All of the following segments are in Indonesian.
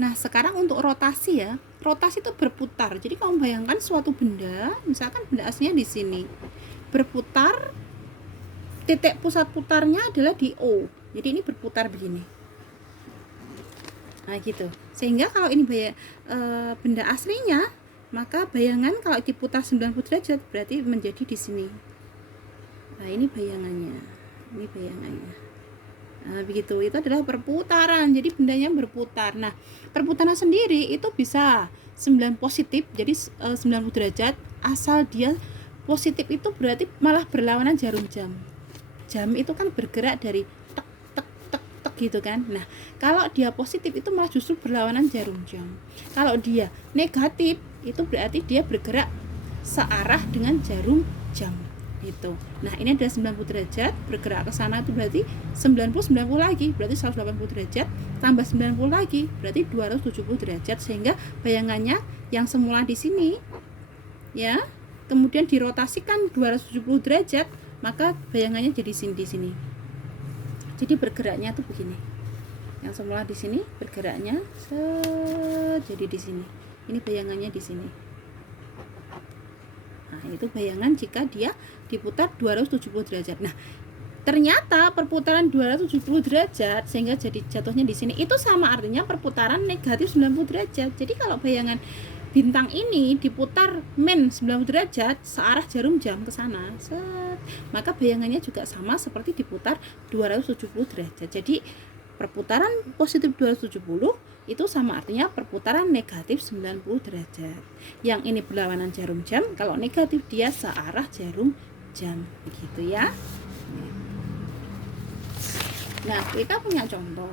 Nah, sekarang untuk rotasi ya. Rotasi itu berputar. Jadi kamu bayangkan suatu benda, misalkan benda aslinya di sini. Berputar, titik pusat putarnya adalah di O. Jadi ini berputar begini. Nah, gitu. Sehingga kalau ini benda aslinya, maka bayangan kalau diputar 90 derajat berarti menjadi di sini. Nah, ini bayangannya. Ini bayangannya. Nah, begitu. Itu adalah perputaran. Jadi bendanya berputar. Nah, perputaran sendiri itu bisa 9 positif, jadi 90 derajat. Asal dia positif itu berarti malah berlawanan jarum jam. Jam itu kan bergerak dari tek tek tek tek gitu kan. Nah, kalau dia positif itu malah justru berlawanan jarum jam. Kalau dia negatif itu berarti dia bergerak searah dengan jarum jam gitu. Nah, ini ada 90 derajat bergerak ke sana, itu berarti 90 lagi, berarti 180 derajat tambah 90 lagi berarti 270 derajat, sehingga bayangannya yang semula di sini ya, kemudian dirotasikan 270 derajat, maka bayangannya jadi di sini. Jadi bergeraknya tuh begini. Yang semula di sini bergeraknya jadi di sini. Ini bayangannya di sini. Nah, itu bayangan jika dia diputar 270 derajat. Nah, ternyata perputaran 270 derajat sehingga jadi jatuhnya di sini itu sama artinya perputaran negatif 90 derajat. Jadi kalau bayangan bintang ini diputar min 90 derajat searah jarum jam ke sana, maka bayangannya juga sama seperti diputar 270 derajat. Jadi perputaran positif 270 itu sama artinya perputaran negatif 90 derajat. Yang ini berlawanan jarum jam, kalau negatif dia searah jarum jam, begitu ya. Nah, kita punya contoh.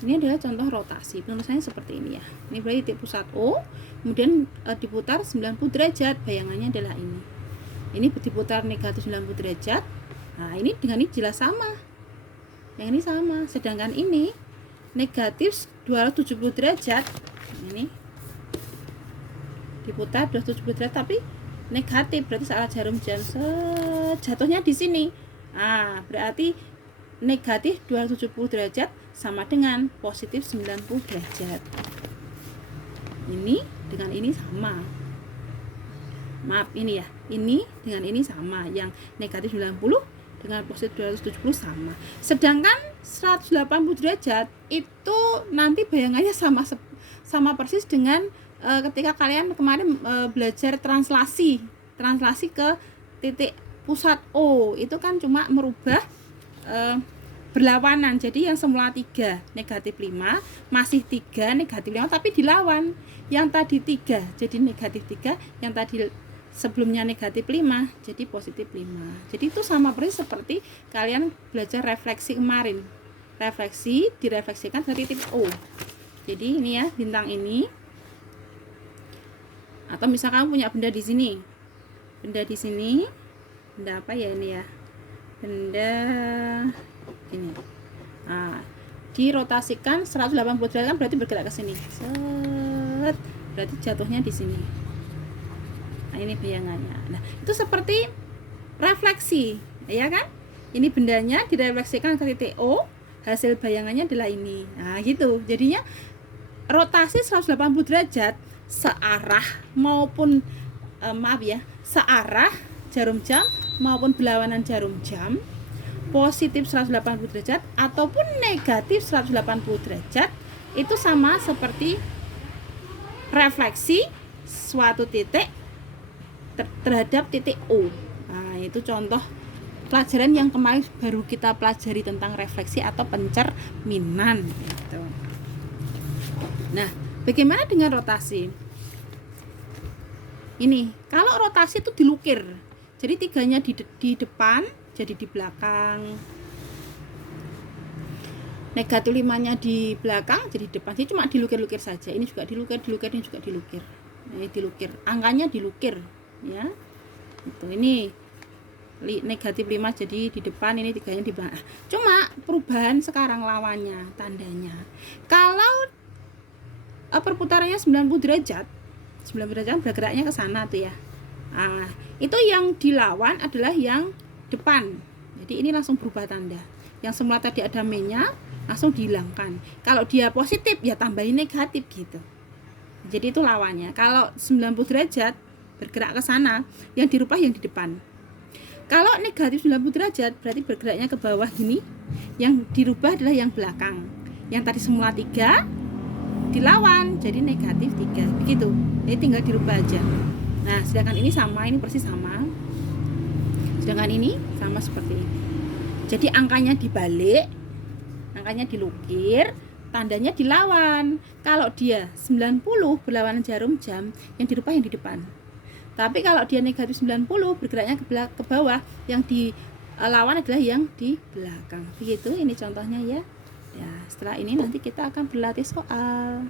Ini adalah contoh rotasi. Penulisannya seperti ini ya. Ini berarti titik pusat O, kemudian diputar 90 derajat. Bayangannya adalah ini. Ini diputar negatif 90 derajat. Nah, ini dengan ini jelas sama. Yang ini sama. Sedangkan ini negatif 270 derajat. Ini diputar 270 derajat tapi negatif, berarti searah jarum jam. Jatuhnya di sini. Nah, berarti negatif 270 derajat sama dengan positif 90 derajat. Ini dengan ini sama. Maaf, ini ya. Ini dengan ini sama. Yang negatif 90 dengan positif 270 sama. Sedangkan 180 derajat itu nanti bayangannya sama persis dengan ketika kalian kemarin belajar translasi ke titik pusat O, itu kan cuma merubah berlawanan. Jadi yang semula 3 negatif 5 masih 3 negatif 5 tapi dilawan. Yang tadi 3 jadi negatif 3, yang tadi sebelumnya negatif 5 jadi positif 5. Jadi itu sama persis seperti kalian belajar refleksi kemarin. Refleksi direfleksikan ke titik O. Jadi ini ya, bintang ini. Atau misalkan kamu punya benda di sini. Benda di sini. Benda apa ya ini ya? Benda ini. Nah, dirotasikan 180 derajat kan berarti bergerak ke sini. Set. Berarti jatuhnya di sini. Nah, ini bayangannya. Nah, itu seperti refleksi, ya kan? Ini bendanya direfleksikan ke titik O, hasil bayangannya adalah ini. Nah, gitu. Jadinya rotasi 180 derajat searah maupun searah jarum jam maupun berlawanan jarum jam, positif 180 derajat ataupun negatif 180 derajat, itu sama seperti refleksi suatu titik terhadap titik O. Nah, itu contoh pelajaran yang kemarin baru kita pelajari tentang refleksi atau pencerminan gitu. Nah, bagaimana dengan rotasi? Ini, kalau rotasi itu dilukir. Jadi 3-nya di depan, jadi di belakang. Negatif 5-nya di belakang, jadi di depan. Jadi cuma dilukir-lukir saja. Ini juga dilukir, ini juga dilukir. Ini dilukir. Angkanya dilukir, ya. Itu ini negatif 5 jadi di depan, ini 3-nya di belakang. Cuma perubahan sekarang lawannya, tandanya. Kalau perputarannya 90 derajat bergeraknya ke sana tuh ya. Nah, itu yang dilawan adalah yang depan. Jadi ini langsung berubah tanda. Yang semula tadi ada minnya, langsung dihilangkan. Kalau dia positif ya tambahin negatif gitu. Jadi itu lawannya. Kalau 90 derajat bergerak ke sana, yang dirubah yang di depan. Kalau negatif 90 derajat berarti bergeraknya ke bawah gini, yang dirubah adalah yang belakang. Yang tadi semula 3 dilawan jadi negatif 3 begitu. Jadi tinggal dirubah aja. Nah, sedangkan ini sama, ini persis sama. Sedangkan ini sama seperti ini. Jadi angkanya dibalik, angkanya dilukir, tandanya dilawan. Kalau dia 90 berlawanan jarum jam, yang dirubah yang di depan. Tapi kalau dia negatif 90 bergeraknya ke bawah, yang dilawan adalah yang di belakang. Begitu ini contohnya ya. Ya, setelah ini nanti kita akan berlatih soal.